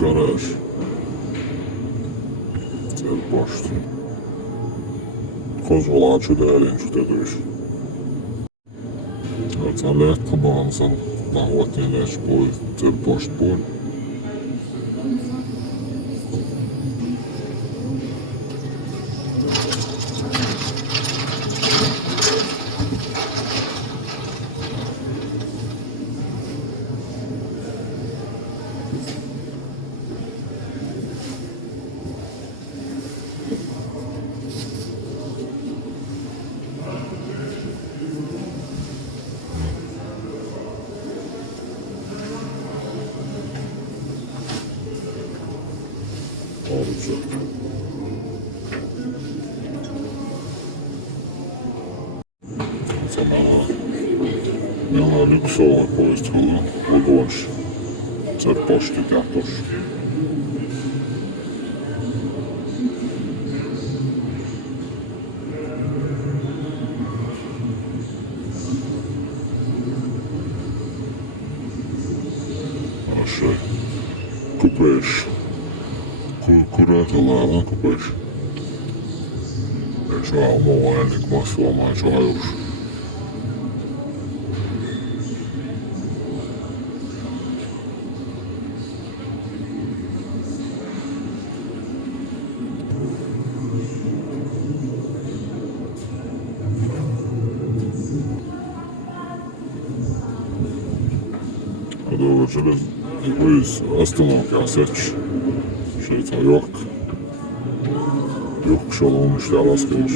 garaj. Boştu. Kozgolaçı değerlenci dedik. Zaten tabağınızın davetliler boy, boş boy. Olacak. Tamam. Ne lüks olarak polisçiliği uygulamış. Boş diktatör. Şey, kupeş. Kuratalardan kupeş. Şu an muayyenlik maçı olmaya çalışıyor. Hadi olacağız. Biz aslında seç. Şeytan yok. Yok, şu an olmuş ya, rast gelmiş.